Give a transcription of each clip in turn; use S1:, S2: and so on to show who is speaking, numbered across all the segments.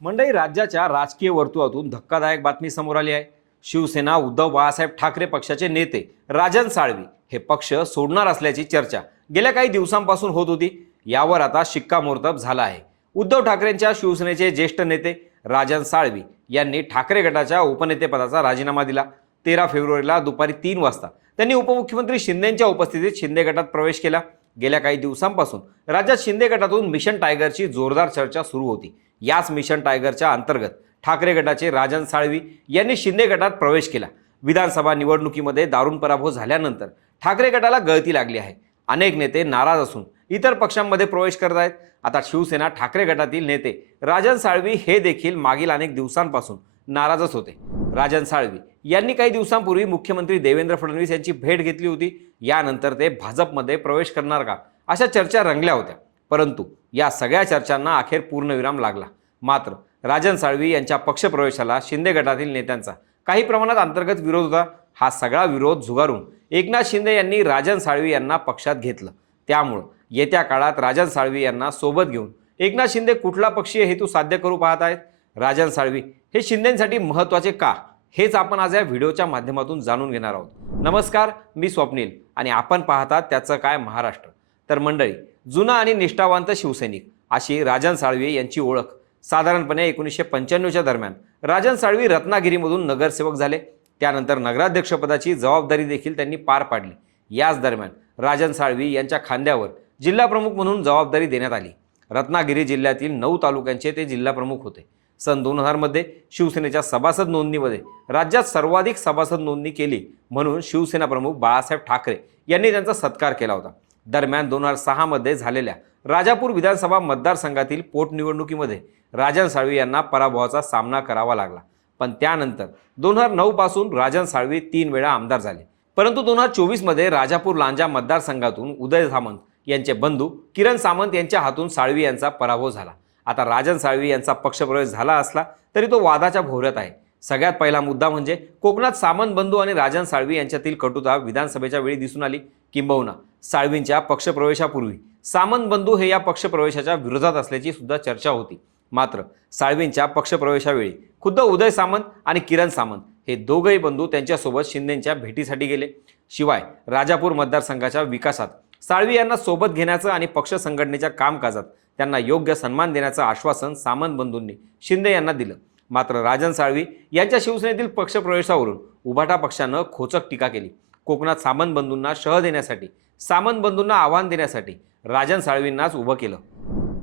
S1: मंडई राज्याच्या राजकीय वर्तुळातून धक्कादायक बातमी समोर आली आहे. शिवसेना उद्धव बाळासाहेब ठाकरे पक्षाचे नेते राजन साळवी हे पक्ष सोडणार असल्याची चर्चा गेल्या काही दिवसांपासून होत होती. यावर आता शिक्कामोर्तब झाला आहे. उद्धव ठाकरेंच्या शिवसेनेचे ज्येष्ठ नेते राजन साळवी यांनी ठाकरे गटाच्या उपनेतेपदाचा राजीनामा दिला. तेरा फेब्रुवारीला दुपारी तीन वाजता त्यांनी उपमुख्यमंत्री शिंदेंच्या उपस्थितीत शिंदे गटात प्रवेश केला. गेल्या काही दिवसांपासून राज्यात शिंदे गटातून मिशन टायगरची जोरदार चर्चा सुरू होती. याच मिशन टायगरच्या अंतर्गत ठाकरे गटाचे राजन साळवी यांनी शिंदे गटात प्रवेश केला. विधानसभा निवडणुकीमध्ये दारुण पराभव झाल्यानंतर ठाकरे गटाला गळती लागली आहे. अनेक नेते नाराज असून इतर पक्षांमध्ये प्रवेश करत आहेत. आता शिवसेना ठाकरे गटातील नेते राजन साळवी हे देखील मागील अनेक दिवसांपासून नाराजच होते. राजन साळवी यांनी काही दिवसांपूर्वी मुख्यमंत्री देवेंद्र फडणवीस यांची भेट घेतली होती. यानंतर ते भाजपमध्ये प्रवेश करणार का? अशा चर्चा रंगल्या होत्या. परंतु या सगळ्या चर्चांना अखेर पूर्णविराम लागला. मात्र राजन साळवी यांच्या पक्षप्रवेशाला शिंदे गटातील नेत्यांचा काही प्रमाणात अंतर्गत विरोध होता. हा सगळा विरोध झुगारून एकनाथ शिंदे यांनी राजन साळवी यांना पक्षात घेतलं. त्यामुळं येत्या काळात राजन साळवी यांना सोबत घेऊन एकनाथ शिंदे कुठला पक्षीय हेतू साध्य करू पाहत आहेत? राजन साळवी हे शिंदेसाठी महत्त्वाचे का? हेच आपण आज या व्हिडिओच्या माध्यमातून जाणून घेणार आहोत. नमस्कार मी स्वप्नील आणि आपण पाहतात त्याचं काय महाराष्ट्र. तर मंडळी जुना आणि निष्ठावंत शिवसैनिक अशी राजन साळवी यांची ओळख साधारणपणे एकोणीसशे पंच्याण्णवच्या दरम्यान. राजन साळवी रत्नागिरीमधून नगरसेवक झाले. त्यानंतर नगराध्यक्षपदाची जबाबदारी देखील त्यांनी पार पाडली. याच दरम्यान राजन साळवी यांच्या खांद्यावर जिल्हाप्रमुख म्हणून जबाबदारी देण्यात आली. रत्नागिरी जिल्ह्यातील नऊ तालुक्यांचे ते जिल्हाप्रमुख होते. सन दोन हजारमध्ये शिवसेनेच्या सभासद नोंदणीमध्ये राज्यात सर्वाधिक सभासद नोंदणी केली म्हणून शिवसेना प्रमुख बाळासाहेब ठाकरे यांनी त्यांचा सत्कार केला होता. दरम्यान दोन हजार सहामध्ये झालेल्या राजापूर विधानसभा मतदारसंघातील पोटनिवडणुकीमध्ये राजन साळवी यांना पराभवाचा सामना करावा लागला. पण त्यानंतर दोन हजार नऊपासून राजन साळवी तीन वेळा आमदार झाले. परंतु दोन हजार चोवीसमध्ये राजापूर लांजा मतदारसंघातून उदय सामंत यांचे बंधू किरण सामंत यांच्या हातून साळवी यांचा पराभव झाला. आता राजन साळवी यांचा पक्षप्रवेश झाला असला तरी तो वादाच्या भोवऱ्यात आहे. सगळ्यात पहिला मुद्दा म्हणजे कोकणात सामंत बंधू आणि राजन साळवी यांच्यातील कटुता विधानसभेच्या वेळी दिसून आली किंबहुना. साळवींच्या पक्षप्रवेशापूर्वी सामंत बंधू हे या पक्षप्रवेशाच्या विरोधात असल्याची सुद्धा चर्चा होती. मात्र साळवींच्या पक्षप्रवेशावेळी खुद्द उदय सामंत आणि किरण सामंत हे दोघंही बंधू त्यांच्यासोबत शिंदेंच्या भेटीसाठी गेले. शिवाय राजापूर मतदारसंघाच्या विकासात साळवी यांना सोबत घेण्याचं आणि पक्ष संघटनेच्या कामकाजात त्यांना योग्य सन्मान देण्याचं आश्वासन सामंत बंधूंनी शिंदे यांना दिलं. मात्र राजन साळवी यांच्या शिवसेनेतील पक्षप्रवेशावरून उभाटा पक्षानं खोचक टीका केली. कोकणात सामंत बंधूंना शह देण्यासाठी सामंत बंधूंना आव्हान देण्यासाठी राजन साळवींनाच उभं केलं.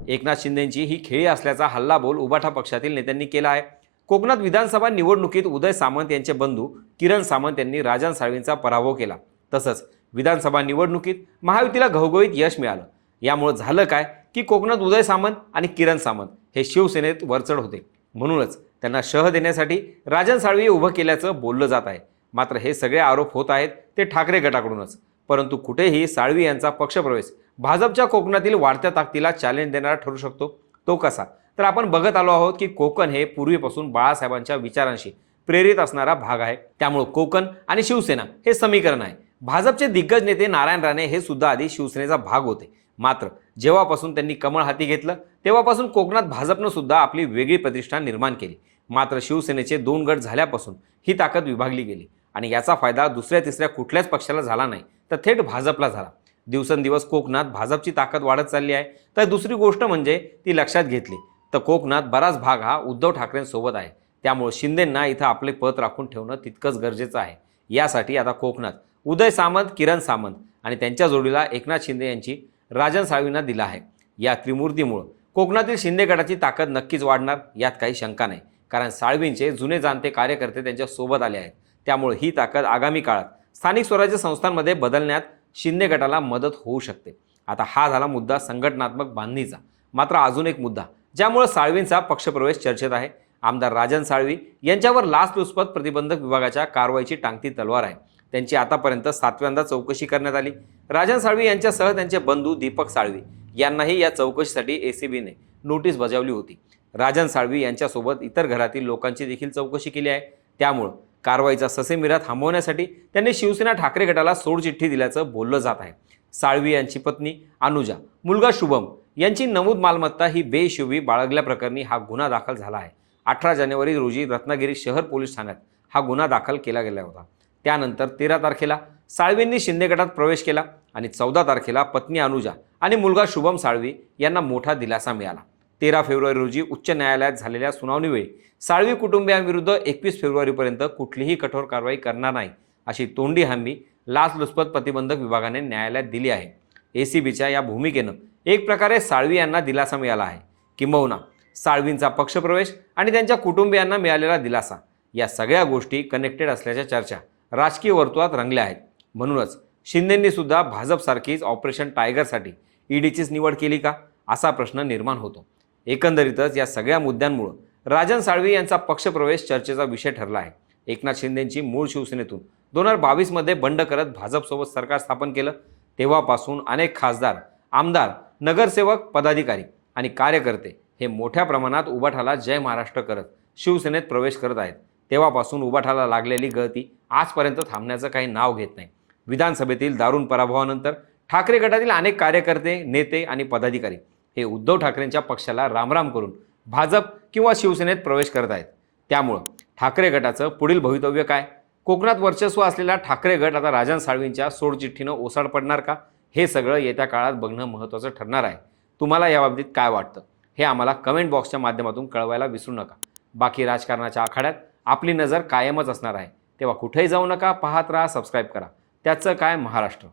S1: एकनाथ शिंदेंची ही खेळी असल्याचा हल्लाबोल उभाटा पक्षातील नेत्यांनी केला आहे. कोकणात विधानसभा निवडणुकीत उदय सामंत यांचे बंधू किरण सामंत यांनी राजन साळवींचा पराभव केला. तसंच विधानसभा निवडणुकीत महायुतीला घवघवीत यश मिळालं. यामुळे झालं काय की कोकणात उदय सामंत आणि किरण सामंत हे शिवसेनेत वरचढ होते. म्हणूनच त्यांना शह देण्यासाठी राजन साळवी उभं केल्याचं बोललं जात आहे. मात्र हे सगळे आरोप होत आहेत ते ठाकरे गटाकडूनच. परंतु कुठेही साळवी यांचा पक्षप्रवेश भाजपच्या कोकणातील वाढत्या ताकदीला चॅलेंज देणारा ठरू शकतो तो कसा? तर आपण बघत आलो आहोत की कोकण हे पूर्वीपासून बाळासाहेबांच्या विचारांशी प्रेरित असणारा भाग आहे. त्यामुळे कोकण आणि शिवसेना हे समीकरण आहे. भाजपचे दिग्गज नेते नारायण राणे हे सुद्धा आधी शिवसेनेचा भाग होते. मात्र जेव्हापासून त्यांनी कमळ हाती घेतलं तेव्हापासून कोकणात भाजपनं सुद्धा आपली वेगळी प्रतिष्ठा निर्माण केली. मात्र शिवसेनेचे दोन गट झाल्यापासून ही ताकद विभागली गेली. आणि याचा फायदा दुसऱ्या तिसऱ्या कुठल्याच पक्षाला झाला नाही तर थेट भाजपला झाला. दिवसेंदिवस कोकणात भाजपची ताकद वाढत चालली आहे. तर दुसरी गोष्ट म्हणजे ती लक्षात घेतली तर कोकणात बराच भाग हा उद्धव ठाकरेंसोबत आहे. त्यामुळे शिंदेंना इथं आपले पद राखून ठेवणं तितकंच गरजेचं आहे. यासाठी आता कोकणात उदय सामंत किरण सामंत आणि त्यांच्या जोडीला एकनाथ शिंदे यांची राजन साळवींना दिला आहे. या त्रिमूर्तीमुळं कोकणातील शिंदे गटाची ताकद नक्कीच वाढणार यात काही शंका नाही. कारण साळवींचे जुने जाणते कार्यकर्ते त्यांच्यासोबत आले आहेत. त्यामुळे ही ताकद आगामी काळात स्थानिक स्वराज्य संस्थांमध्ये बदलण्यात शिंदे गटाला मदत होऊ शकते. आता हा झाला मुद्दा संघटनात्मक बांधणीचा. मात्र अजून एक मुद्दा ज्यामुळे साळवींचा पक्षप्रवेश चर्चेत आहे. आमदार राजन साळवी यांच्यावर लाचलुचपत प्रतिबंधक विभागाच्या कारवाईची टांगती तलवार आहे. त्यांची आतापर्यंत सातव्यांदा चौकशी करण्यात आली. राजन साळवी यांच्यासह त्यांचे बंधू दीपक साळवी यांनाही या चौकशीसाठी ए सी बीने नोटीस बजावली होती. राजन साळवी यांच्यासोबत इतर घरातील लोकांची देखील चौकशी केली आहे. त्यामुळं कारवाईचा ससेमिरा थांबवण्यासाठी त्यांनी शिवसेना ठाकरे गटाला सोडचिठ्ठी दिल्याचं बोललं जात आहे. साळवी यांची पत्नी अनुजा मुलगा शुभम यांची नमूद मालमत्ता ही बेशिवी बाळगल्याप्रकरणी हा गुन्हा दाखल झाला आहे. अठरा जानेवारी रोजी रत्नागिरी शहर पोलीस ठाण्यात हा गुन्हा दाखल केला गेला होता. त्यानंतर तेरा तारखेला साळवींनी शिंदे गटात प्रवेश केला आणि चौदा तारखेला पत्नी अनुजा आणि मुलगा शुभम साळवी यांना मोठा दिलासा मिळाला. तेरा फेब्रुवारी रोजी उच्च न्यायालयात झालेल्या सुनावणीवेळी साळवी कुटुंबियांविरुद्ध एकवीस फेब्रुवारीपर्यंत कुठलीही कठोर कारवाई करणार नाही अशी तोंडी हमी लाचलुचपत प्रतिबंधक विभागाने न्यायालयात दिली आहे. ए सी बीच्या या भूमिकेनं एक प्रकारे साळवी यांना दिलासा मिळाला आहे. किंबहुना साळवींचा पक्षप्रवेश आणि त्यांच्या कुटुंबियांना मिळालेला दिलासा या सगळ्या गोष्टी कनेक्टेड असल्याच्या चर्चा राजकीय वर्तुळात रंगल्या आहेत. म्हणूनच शिंदेंनी सुद्धा भाजपसारखीच ऑपरेशन टायगरसाठी ईडीचीच निवड केली का? असा प्रश्न निर्माण होतो. एकंदरीतच या सगळ्या मुद्द्यांमुळं राजन साळवी यांचा पक्षप्रवेश चर्चेचा विषय ठरला आहे. एकनाथ शिंदेंची मूळ शिवसेनेतून दोन हजार बावीसमध्ये बंड करत भाजपसोबत सरकार स्थापन केलं. तेव्हापासून अनेक खासदार आमदार नगरसेवक पदाधिकारी आणि कार्यकर्ते हे मोठ्या प्रमाणात उबाठाला जय महाराष्ट्र करत शिवसेनेत प्रवेश करत आहेत. तेव्हापासून उबाठाला लागलेली गळती आजपर्यंत थांबण्याचं काही नाव घेत नाही. विधानसभेतील दारुण पराभवानंतर ठाकरे गटातील अनेक कार्यकर्ते नेते आणि पदाधिकारी हे उद्धव ठाकरेंच्या पक्षाला रामराम करून भाजप किंवा शिवसेनेत प्रवेश करत आहेत. त्यामुळं ठाकरे गटाचं पुढील भवितव्य काय? कोकणात वर्चस्व असलेला ठाकरे गट आता राजन साळवींच्या सोडचिठ्ठीनं ओसाड पडणार का? हे सगळं येत्या काळात बघणं महत्त्वाचं ठरणार आहे. तुम्हाला याबाबतीत काय वाटतं? हे आम्हाला कमेंट बॉक्सच्या माध्यमातून कळवायला विसरू नका. बाकी राजकारणाच्या आखाड्यात आपली नजर कायमच असणार आहे. तेव्हा कुठेही जाऊ नका पाहत राहा सबस्क्राईब करा. त्याचं काय? महाराष्ट्र.